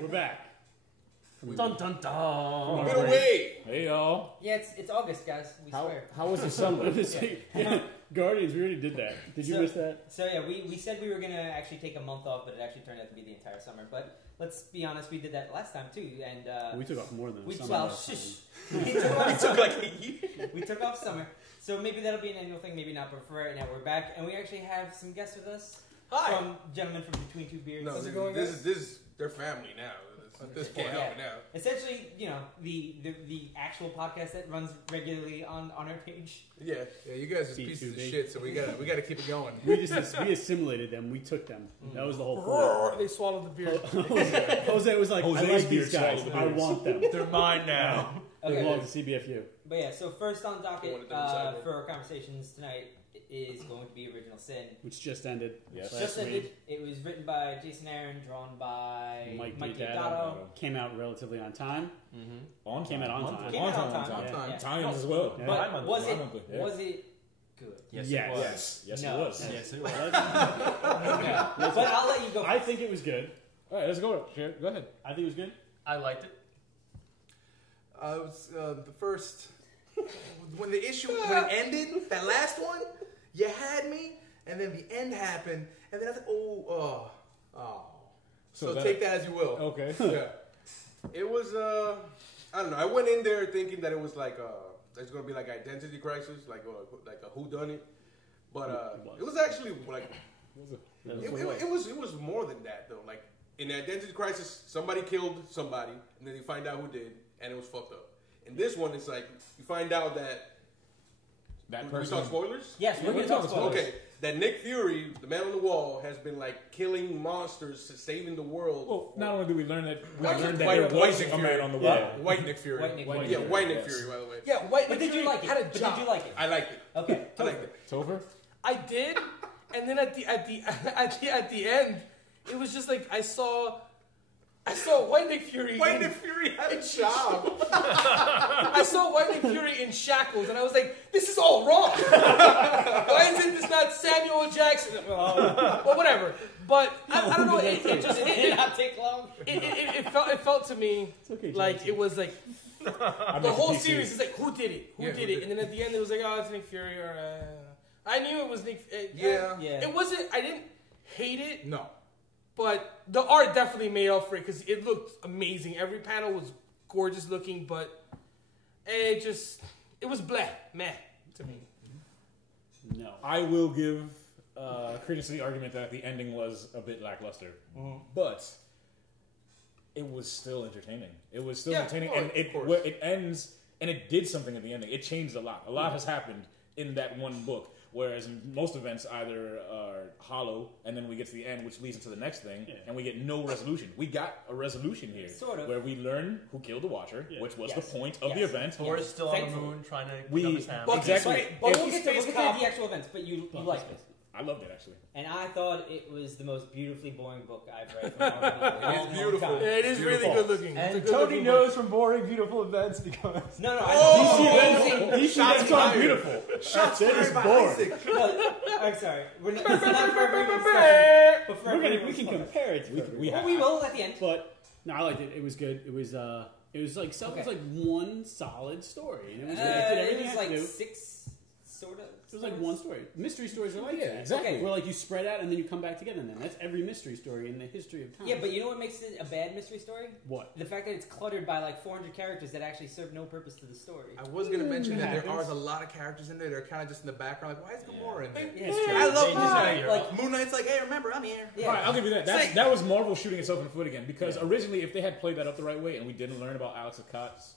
We're back. Dun dun dun. Been away. Hey y'all. Yeah, it's August, guys. We swear. How was the summer? Guardians, we already did that. Did you miss that? So yeah, we said we were gonna actually take a month off, but it actually turned out to be the entire summer. But let's be honest, we did that last time too, and we took off more than summer. Well, shush. We took like a year. We took off summer, so maybe that'll be an annual thing, maybe not. But for right now, we're back, and we actually have some guests with us. Hi. From gentlemen from Between Two Beards. No, How's it going, this is their family now. At this point, now. Essentially, you know, the actual podcast that runs regularly on our page. Yeah, you guys are pieces of shit, so we gotta keep it going. We assimilated them. We took them. That was the whole point. They swallowed the beard. Jose was like, I like these guys. I want them. They're mine now. They belong to CBFU. But yeah, so first on docket for our conversations tonight is going to be Original Sin, which just ended. Yes, just ended. It was written by Jason Aaron, drawn by Mike Deodato. Came out relatively on time. On time. Times as well. Yeah. But was it good? Yes, it was. Yes, it was. Yes, it was. But I'll let you go. I think it was good. All right, let's go. Go ahead. I think it was good. I liked it. It was the first when it ended, that last one. You had me, and then the end happened, and then I was like, oh. So take that as you will. Okay. Yeah. It was, I don't know. I went in there thinking that it was like, it's going to be like Identity Crisis, like a whodunit. But it was actually like, it was more than that, though. Like, in the Identity Crisis, somebody killed somebody, and then you find out who did, and it was fucked up. In this one, it's like, you find out that person. We talk spoilers? Yes, we're going to talk spoilers. Okay, that Nick Fury, the man on the wall, has been like killing monsters, saving the world. Well, not only do we learn that, there was a man on the wall. White Nick Fury. White Nick Fury. Yeah, White Nick Fury, by the way. Yeah, White Nick Fury. Did you like it? Did you like it? I liked it. Okay, I liked it. Topher? I did, and then at the end, it was just like I saw White Nick Fury. White Nick Fury had a job. I saw White Nick Fury in shackles, and I was like, "This is all wrong. Why isn't this not Samuel L. Jackson?" Well, whatever. But I don't know. It just did not take long. It felt to me like it was like the whole series is like, who did it? Who did it? And then at the end, it was like, oh, it's Nick Fury. Or I knew it was Nick. Yeah. It wasn't. I didn't hate it. No. But the art definitely made up for it because it looked amazing. Every panel was gorgeous looking, but it was meh to me. No. I will give credence to the argument that the ending was a bit lackluster. But it was still entertaining. It was still entertaining, and it ends, and it did something at the ending. It changed a lot. A lot has happened in that one book. Whereas in most events either are hollow, and then we get to the end, which leads into the next thing, and we get no resolution. We got a resolution here, sort of, where we learn who killed the Watcher, which was the point of the event. Thor is still on the moon trying to become his hammer. Exactly. But we'll get to the actual events. But you liked it. I loved it, actually. And I thought it was the most beautifully boring book I've read from Marvel. It's beautiful. It is really good looking. And Tony knows from boring, beautiful events because... No. DC events are beautiful. Shots fired by boring. Isaac. No, I'm sorry. This is not for a very good discussion. But for We can compare it. We will at the end. But, no, I liked it. It was good. It was like it was like one solid story. And it was it was like six, sort of. It was like one story. Mystery stories are like that. Exactly. Okay. Where like you spread out and then you come back together. And then that's every mystery story in the history of time. Yeah, but you know what makes it a bad mystery story? What? The fact that it's cluttered by like 400 characters that actually serve no purpose to the story. I was going to mention that there are a lot of characters in there that are kind of just in the background. Like, why is Gamora in there? Yeah, it's true. I love Moon Knight. Like Moon Knight's like, hey, remember, I'm here. Yeah. All right, I'll give you that. That was Marvel shooting itself in the foot again. Because originally, if they had played that up the right way and we didn't learn about Alex Scott's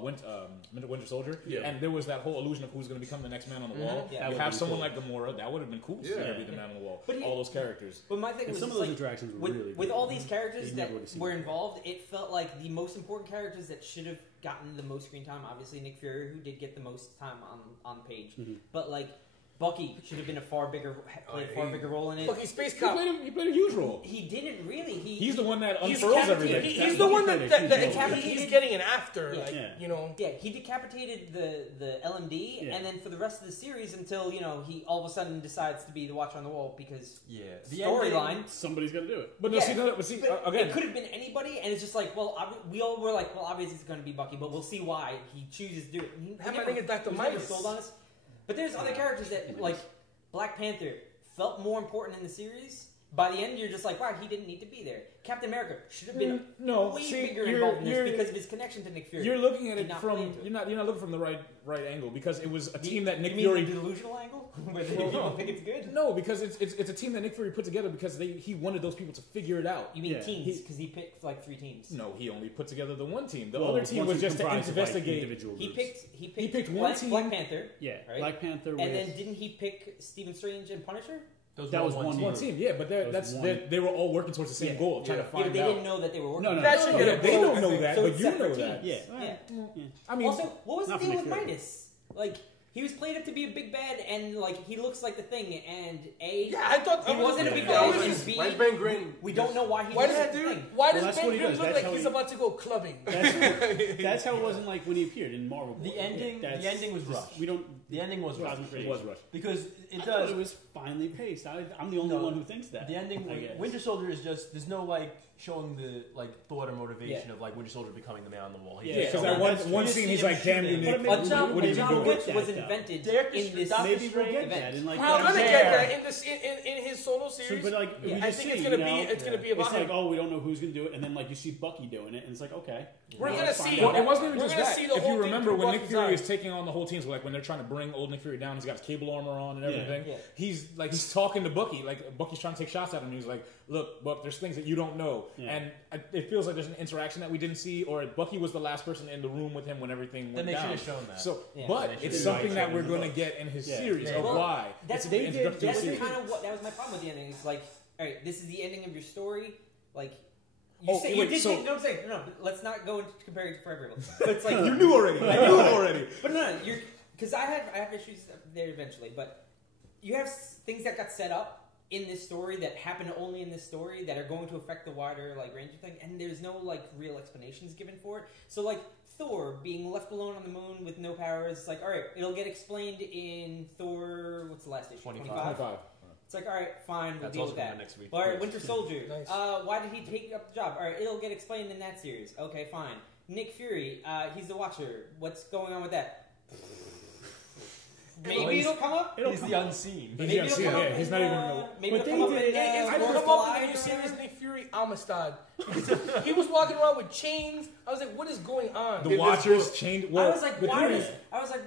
Winter Soldier, and there was that whole illusion of who's going to become the next man on the wall, you have someone like Gamora, that would have been cool to see her be the man on the wall. But all those characters. But my thing was some of those interactions were really with all these characters that were involved, it felt like the most important characters that should have gotten the most screen time. Obviously, Nick Fury, who did get the most time on the page. But like Bucky should have been played a far bigger role in it. Bucky Space He Cop. played a huge role. He didn't really. He's the one that He's unfurls everything. He's the one that decapitated. he's getting an after, Yeah. like, Yeah. you know. Yeah, he decapitated the LMD, and then for the rest of the series until he all of a sudden decides to be the Watcher on the Wall because The storyline. Somebody's got to do it. But no, see, again, it could have been anybody, and it's just like, well, we all were like, well, obviously it's going to be Bucky, but we'll see why he chooses to do it. I think it's Dr. Midas. Sold on us. But there's other characters that, like Black Panther, felt more important in the series. By the end, you're just like, wow, he didn't need to be there. Captain America should have been way bigger involved in this because of his connection to Nick Fury. You're looking at it from you're not looking from the right angle because it was a team that Nick Fury. You mean the delusional angle where people think it's good? No, because it's a team that Nick Fury put together because he wanted those people to figure it out. You mean teams? Because he picked like 3 teams. No, he only put together the one team. The other team was just to investigate individual groups. He picked one team. Black Panther. Yeah, right? Black Panther. And then didn't he pick Stephen Strange and Punisher? That was one team. Yeah, but they were all working towards the same goal, trying to find but they out. didn't know that they were working. No, they don't know that, but you know that. Yeah. I mean, also, what was the Not deal for with Nick Fury. Midas? Like, he was played up to be a big bad, and like he looks like the Thing. And I thought he wasn't a big Yeah, bad. why And is B, Ben Grimm? we don't know why he Why was does the Thing. Why Well, does that's Ben what he Grimm does. look That's like how he's he- about to go clubbing? That's how it wasn't like when he appeared in Marvel. The ending was rushed. We don't. The ending was rushed. it was rushed. Because I it thought does. it was finely paced. I'm the only No. one who thinks that. The ending, I guess. Winter Soldier is just there's no like showing the like thought or motivation of like Winter Soldier becoming the man on the wall. Yeah, because that one scene he's like, "Damn you, Nick! But John What did you John do?" Wick was that, invented They're in this Maybe we'll get event. that. And like, We're gonna there. get that in this in his solo series. but like, we I just think see, it's gonna you be know, it's gonna be about It's him. like, oh, we don't know who's gonna do it, and then like you see Bucky doing it, and it's like, okay, We're well, gonna let's see- find Well, out. it wasn't even We're just gonna that. see the If whole you thing remember through when Nick Bucky's Fury eyes. is taking on the whole team, so like when they're trying to bring old Nick Fury down, he's got his cable armor on and everything. Yeah. He's talking to Bucky, like Bucky's trying to take shots at him. He's like, "Look, Buck, there's things that you don't know," and it feels like there's an interaction that we didn't see, or Bucky was the last person in the room with him when everything went Then they down. should have shown that. So, Yeah. but They it's should've something that shown we're it. going to get in his Yeah. series Yeah. of Well, why. That's It's an introductory that's series. kind of that was my problem with the ending. It's like, all right, this is the ending of your story. Like, Oh, you wait, did so- think, no, I'm saying, no, let's not go into comparing it for everyone. But it's like You knew already. I knew already. But no, you're because I have issues there eventually. But you have things that got set up in this story that happen only in this story that are going to affect the wider like range of thing, and there's no like real explanations given for it. So like Thor being left alone on the moon with no powers, it's like all right, it'll get explained in Thor. What's the last issue? 25. 25. It's like all right, fine, we'll That's deal also with that. coming next week. All right, Winter Soldier. Nice. Why did he take up the job? All right, it'll get explained in that series. Okay, fine. Nick Fury, he's the Watcher. What's going on with that? Maybe it'll come up. He's the unseen. Maybe it'll unseen, come yeah, up. he's in, not even gonna- maybe But it'll come they up did in. it. It's World gonna come up Alive in the new or series whatever. Nick Fury Amistad. He was walking around with chains. I was like, what is going on? The Watchers changed. Well, I was like, the why theory-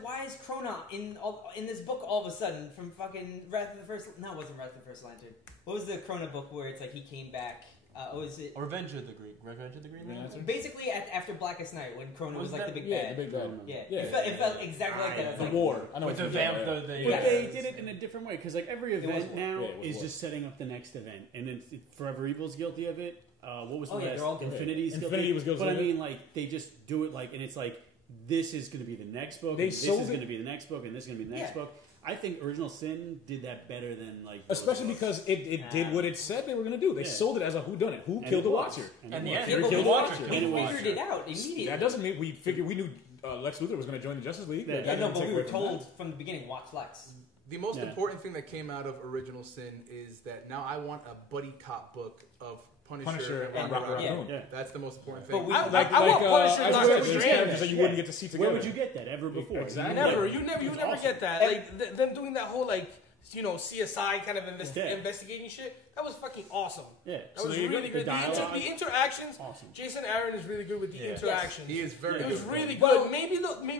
why is Krona in this book all of a sudden from fucking Wrath of the First? No, it wasn't Wrath of the First Lantern. What was the Krona book where it's like he came back? Was it Or Revenge of the Green Lantern? basically after Blackest Night when Krona was Was like that- the big Yeah, bad? the big bad. Yeah, Yeah. It felt exactly like that. I was The like, war. I know With what the you're vamp, talking about. But Yeah. they did it in a different way because like every was event war. now Yeah, it was is war. just setting up the next event, and then Forever Evil's guilty of it. What was the Oh, yeah, last? they're all guilty. Infinity's Infinity guilty. was guilty But I of it. mean, like they just do it like, and it's like this is going to be the next book. They and this sold is it- going to be the next book, and this is going to be the next Yeah. book. I think Original Sin did that better than like those Especially books. because it did what it said they were going to do. They Yeah. sold it as a whodunit. Who And killed it the was. Watcher? And And it the was. end, Fury the killed the Watcher Watcher. killed And it we was. figured it out immediately. That doesn't mean we figured we knew Lex Luthor was going to join the Justice League. Yeah. That Yeah, no, didn't but take we away were from told from the beginning, watch Lex. The most Yeah. important thing that came out of Original Sin is that now I want a buddy cop book of Punisher and Rocket Yeah. Raccoon. Yeah. That's the most important But thing. we- I want Punisher as not well, to there's be characters that you wouldn't get to see together. Where would you get that ever before? Exactly. Never. Like, You never it's never awesome. get that. Like them doing that whole like CSI kind of Yeah. investigating shit. That was fucking awesome. Yeah. That So was there you go. really good. The dialogue. The interactions. Awesome. Jason Aaron is really good with the Yeah. interactions. He is very It good. was really good. Well- maybe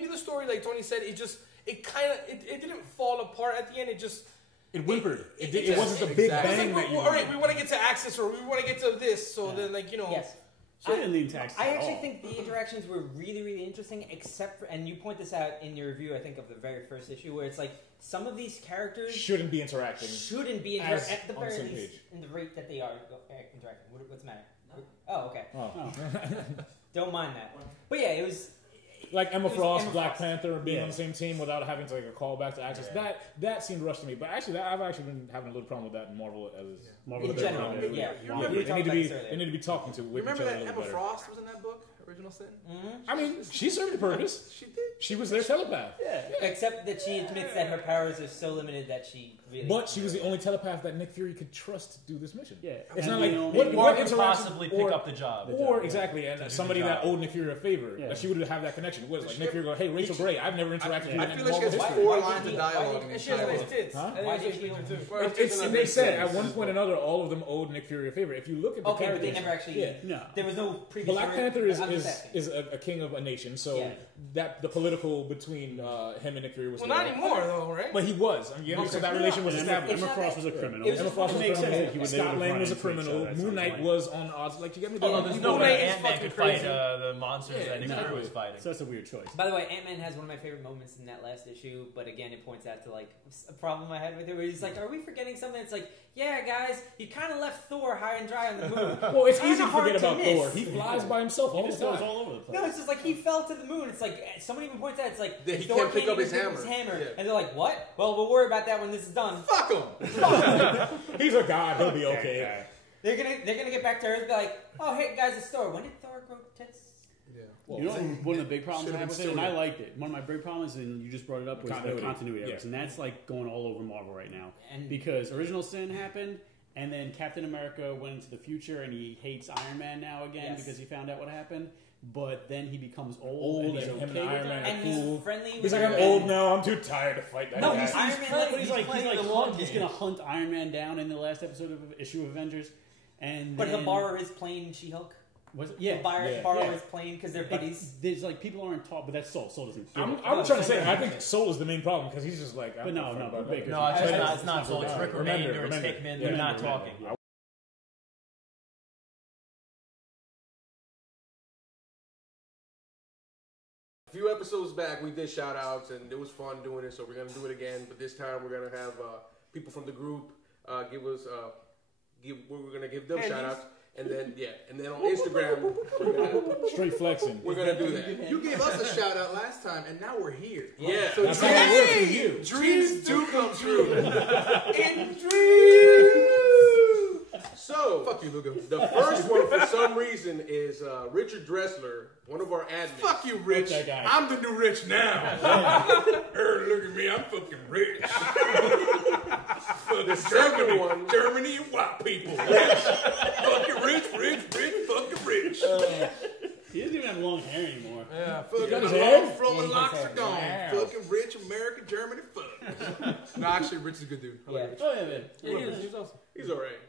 the story, like Tony said, it didn't fall apart at the end. It just It whimpered. It just- wasn't the big exactly. it was bang like, that you all right, wanted. we want to get to Axis or we want to get to this. So then, like Yes. I didn't lean taxes I at actually all. think the interactions were really, really interesting, except for, and you point this out in your review, I think, of the very first issue, where it's like some of these characters Shouldn't be interacting. shouldn't be As at the on the very same least page. in the rate that they are interacting. What's the matter? Oh, okay. Oh. Don't mind that. But yeah, it was. like Emma was Frost, Emma Black Frost. Panther being on the same team without having to like a callback to Access. That seemed rushed to me. But actually, I've actually been having a little problem with that in Marvel Marvel In general, yeah. They need to be talking to with Remember each other that a little Emma better. Frost was in that book, Original Sin? I mean, she served a purpose. She did. She was their telepath. Yeah. Except that she admits that her powers are so limited that she really. But she was the only telepath that Nick Fury could trust to do this mission. Yeah. It's And not like you know, what or could interaction possibly pick up the job. Or exactly, and do somebody the that job. owed Nick Fury a favor, Yeah. that she would have that connection. It was like Nick Fury go, hey, Rachel Gray, I've never interacted with I you feel in like she has Marvel history. 4 Why lines did of he- dialogue why in the And she has entire nice book. tits. Huh? I think Why she did has she nice own- tits. Well, And they said at one point or another, all of them owed Nick Fury a favor. If you look at the Okay, but they characters, never actually. yeah. No. There was no previous. Black story. Panther I'm just asking. is a king of a nation, so Yeah. that the political between him and Nick Fury was Well, there. not anymore though, right? But he was. I mean, so that relation was established. Emma not Frost that- was a criminal. It was Emma just Frost was a makes sense criminal. that he would Scott never Lang was a find Phoenix criminal. at some Moon Knight point. was on odds. Like you get me. Although there's no Moon way Knight is Ant-Man fucking could fight crazy. the monsters that Nick Fury was fighting. So that's a weird choice. By the way, Ant-Man has one of my favorite moments in that last issue, but again, it points out to like a problem I had with it, where he's like, "Are we forgetting something?" It's like, "Yeah, guys, you kind of left Thor high and dry on the moon." Well, it's Kinda easy to hard forget to about miss. Thor. He flies by himself all He the just goes time. all over the place. No, it's just like he fell to the moon. It's like somebody even points out, it's like That he Thor can't pick up even his hammer. Yeah. and they're like, "What?" Well, we'll worry about that when this is done. Fuck him. He's a god. He'll be okay. They're gonna get back to Earth, and be like, "Oh, hey guys, it's Thor. When did Thor grow tits?" You know, one of the big problems I Should've have been with it, and I sooner. liked it. One of my big problems, and you just brought it up, was Continuity. the continuity errors, Yeah. and that's like going all over Marvel right now. And- Because Original Sin happened, and then Captain America went into the future, and he hates Iron Man now again Yes. because he found out what happened. But then he becomes old, Old, and he's and okay him with and Iron that. Man And cool. he's friendly. He's with like, I'm Iron Man. old now. I'm too tired to fight that No, guy. he's Iron Man. But he's playing the long he's game. gonna hunt Iron Man down in the last episode of issue of Avengers, and But he'll then- borrow his plane, She-Hulk. Was it? He'll Yeah, borrow yeah. his plane because they're buddies. There's like people aren't taught, but that's Soul. Soul doesn't. Give I'm a trying to say, I think Soul is the main problem because he's just like. But no, Baker. No, it's It's not. It's not. So it's Rick Remender, Remender, it's Remender. Hickman. Yeah, They're not Remender, talking. yeah. A few episodes back, we did shout outs, and it was fun doing it, so we're going to do it again. But this time, we're going to have people from the group give us, we're going to give them shout outs. And then, on Instagram, Straight flexing. we're going to do that. You gave us a shout out last time, and now we're here. Yeah. So That's how it works for you. Dreams do come true. In So, Fuck you, Lugo. the first one, for some reason, is Richard Dressler, one of our admins. Fuck you, Rich. that guy. I'm the new Rich now. Look at me, I'm fucking rich. The second one, Germany and white people. Fucking rich, fucking rich. He doesn't even have long hair anymore. Yeah. Fucking got his the hair? long flowing Yeah, locks he's are got gone. hair. Fucking rich America, Germany, fuck. No, actually, Rich is a good dude. I like Yeah. Rich. Oh yeah, man. Yeah, he's awesome. he's all right.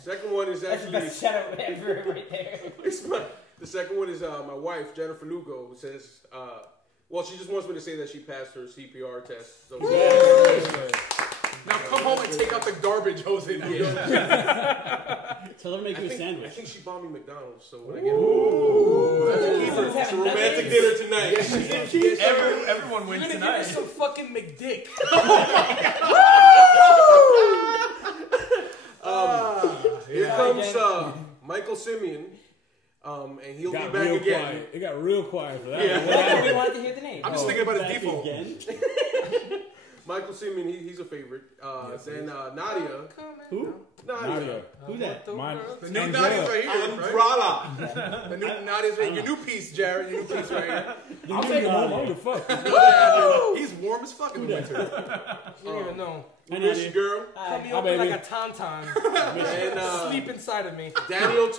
Second one is That's the actually best shout out ever, right there. the second one is my wife Jennifer Lugo, who says, well, she just wants me to say that she passed her CPR test. So Now come home and take out the garbage, Jose. Tell her to make you a I sandwich. think she bought me McDonald's. So when I get home, That's a keeper. it's a romantic dinner tonight. Everyone You're wins gonna give tonight. us some fucking McDick. Here comes Michael Simeon, and he'll Got be back real again. quiet. It got real quiet for that. Yeah. What That's why we happened? wanted to hear the name. I'm just thinking about his Back default. again? Michael Simeon, he's a favorite. Then Nadia. Who? Nadia. Who that? Mine. The new Angela. Nadia's right here, right? Andrala. The new Nadia's right. Your new piece, Jared. Your new piece right here. I'll take him home. I don't give a fuck. He's warm as fuck in the winter. You don't even know. We miss you, girl. Cut me Hi, open like baby. a tauntaun. And Sleep inside of me. Daniel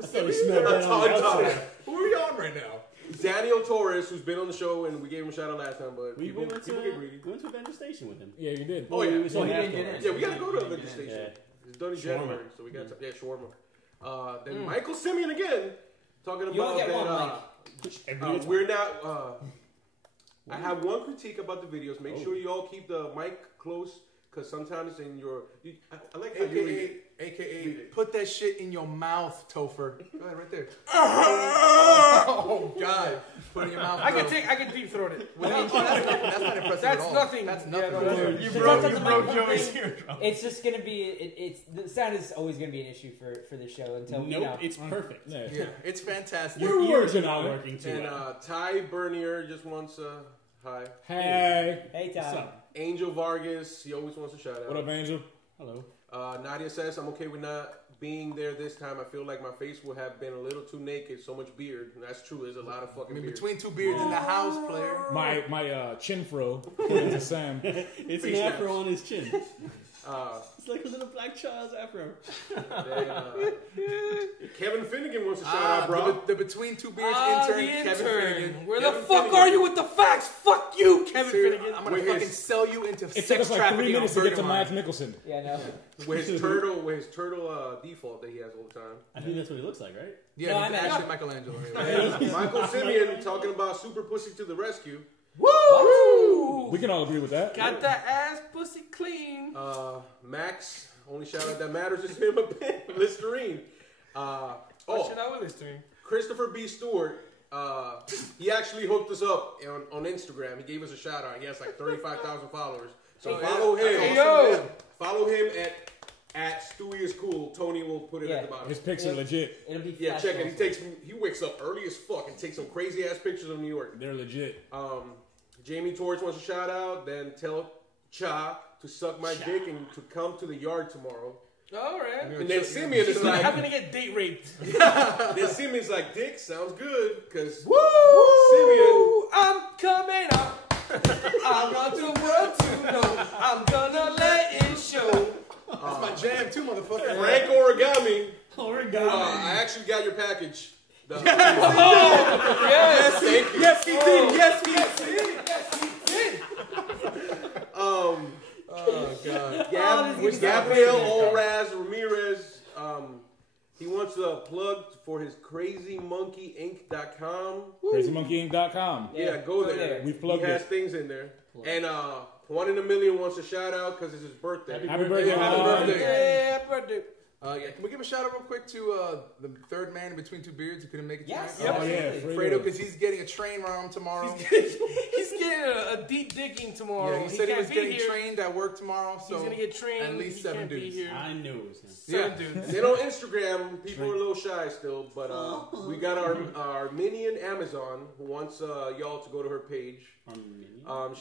I thought he smelled that on the outside. Who are we on right now? Daniel Torres, who's been on the show, and we gave him a shout out last time, but We people went get greedy. to Avenger Station with him. Yeah, you did. Oh, yeah. We was on he didn't afterwards. get Yeah, we gotta go to the legislation. Yeah. It's done in Shawarma. January, so we got shawarma. Then Michael Simeon again, talking You only about get one, that. Mike. We're now. I have one critique about the videos. Make sure you all keep the mic close, because sometimes in your. I like how you read it. AKA, put that shit in your mouth, Topher. Go ahead, right there. Oh, God. Put it in your mouth. I can deep throat it. That's not impressive at all. Nothing. That's nothing. Yeah, You The broke touch on the microphone Joey's thing, eardrum. It's just gonna be. The sound is always gonna be an issue for the show until Nope, it's perfect. Yeah, it's fantastic. Your ears are not working too And well. Ty Bernier just wants hi. Hey. Hey, What's Tom. up? Angel Vargas, he always wants a shout out. What up, Angel? Hello. Nadia says, I'm okay with not being there this time. I feel like my face would have been a little too naked, so much beard. And that's true, there's a lot of fucking beard. Between two beards in the house, player. My chin fro into Sam. It's Face an afro snaps. on his chin. It's like a little black child's afro. Then, Kevin Finnegan wants a shout out, bro. The between two beards The intern, Kevin Finnegan. Where Kevin the fuck Finnegan. are you with the facts? Fuck you, Kevin Seriously, Finnegan. I'm gonna With fucking his- sell you into It took sex us like 3 trafficking minutes on to get to Bergamot. Mads Mikkelsen. Yeah, no. With his turtle default that he has all the time. I think that's what he looks like, right? Yeah, No, he's I meant- actually Michelangelo. And Michael Simeon talking about Super Pussy to the rescue. Woo! We can all agree with that. Got that ass pussy clean. Max, only shout out that matters is him a bit. Listerine. What should I with this Christopher B. Stewart. He actually hooked us up on Instagram. He gave us a shout out. He has like 35,000 followers. So follow him. Hey, yo. Follow him at Stewie is cool. Tony will put it at the bottom. His pics are legit. It'll be Yeah, fast check it. also. He wakes up early as fuck and takes some crazy ass pictures of New York. They're legit. Jamie Torch wants a shout out. Then tell Cha to suck my dick and to come to the yard tomorrow. All right. And then Simeon is I'm like, gonna get date raped. then Simeon's like, dick sounds good because Woo! Simeon. I'm coming up. I want the world to know. I'm gonna let it show. That's my jam too, motherfucker. Frank Origami. Origami. I actually got your package. Yes. Thank you. Yes, he did. Yes, he did. Oh God. this is Gabriel so Olraz Ramirez. He wants a plug for his crazymonkeyinc.com. CrazyMonkeyInc.com. Yeah, go there. We've plugged He has it. things in there. And One in a Million wants a shout out because it's his birthday. Happy birthday, Happy Juan. birthday. Yeah, happy birthday. Can we give a shout out real quick to the third man in between two beards who couldn't make it Yes. tonight? Oh, yeah, absolutely. Fredo, because he's getting a train round tomorrow. He's getting a deep digging tomorrow. Yeah, he said he can't was be getting here. trained at work tomorrow. So He's gonna get trained. at least He 7 can't be dudes. here. I knew it was him. 7 Yeah. dudes. Then on Instagram, people are a little shy still, but we got our Armenian Amazon who wants y'all to go to her page.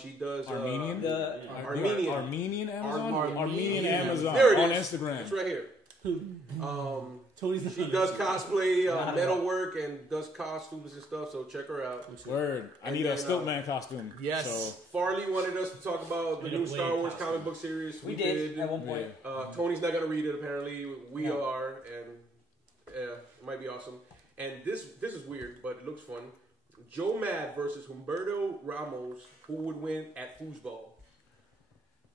She does Armenian? Armenian. Armenian Amazon? Armenian. Armenian Amazon There it on is. Instagram. It's right here. Tony's She does cosplay, metal work, and does costumes and stuff. So check her out. Word. I And need a then, Stiltman costume. Yes. So, Farley wanted us to talk about the Need a new Blade Star Wars costume. comic book series. We did at one point. Tony's not gonna read it. Apparently, we No. are, and it might be awesome. And this is weird, but it looks fun. Joe Mad versus Humberto Ramos. Who would win at foosball?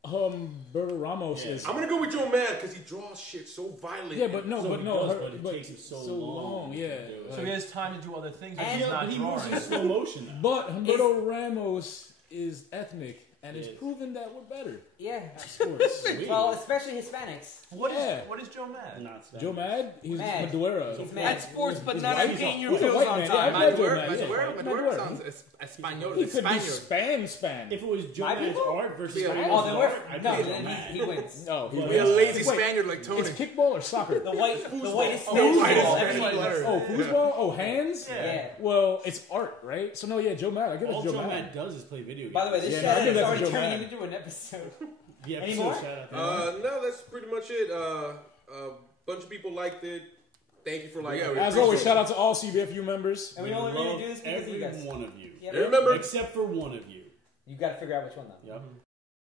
Berto Ramos is. I'm gonna go with Joe Mad because he draws shit so violent. Yeah, but no, So but he no, does, her- but it takes him so long Yeah. to do it. So he has time to do other things, but And- he's not But he moves drawing. in slow motion. Though. But Humberto Ramos is ethnic, and it's Yes. proven that we're better Yeah. at sports. Well, especially Hispanics. What is Yeah. Joe Mad? Not so. Joe Mad, he's Mad. Maduera. He's mad. At sports, but He's not white. at getting your He's a pills white on man. time. Yeah, I've met Joe Maduera Mad, yeah. Maduera sounds Espanol. He could be Spaniard. Span. If it was Joe My Mad's people? art versus Yeah. Spanish Oh, then we're art, I'd no. pick Joe Then Mad. he wins. No, he Well, Be a wins. lazy Wait, Spaniard like Tony. It's kickball or soccer? The white is Oh, Spanish. white is ball. Spanish Everyone- letter. Oh, foosball? Oh, hands? Yeah. Well, it's art, right? So no, yeah, Joe Mad. I give it All to Joe Joe Mad Mad. does is play video games. By the way, this Yeah, show no, I give is that to already Joe turning Mad. into an episode. the episode Anymore? shout out there. No, that's pretty much it. A bunch of people liked it. Thank you for liking it. As always, shout out to all CBFU members. And we only really love do this because of you every guys. one of you. Yep. And remember, Except for one of you. You got to figure out which one though. Yep.